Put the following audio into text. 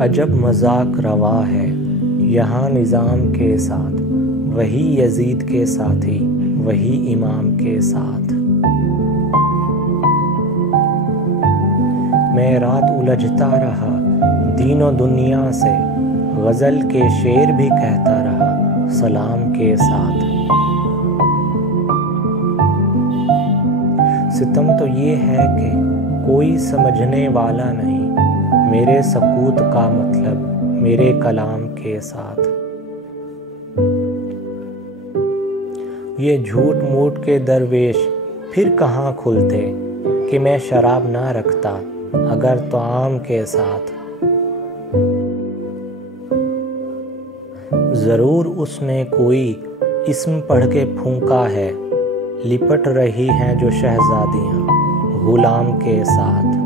अजब मजाक रवा है यहाँ निज़ाम के साथ, वही यजीद के साथी वही इमाम के साथ। मैं रात उलझता रहा दीनो दुनिया से, गज़ल के शेर भी कहता रहा सलाम के साथ। सितम तो ये है कि कोई समझने वाला नहीं मेरे सकूत का मतलब मेरे कलाम के साथ। ये झूठ मूठ के दरवेश फिर कहाँ खुलते कि मैं शराब ना रखता अगर तो आम के साथ। ज़रूर उसने कोई इस्म पढ़ के फूंका है, लिपट रही हैं जो शहज़ादियाँ गुलाम के साथ।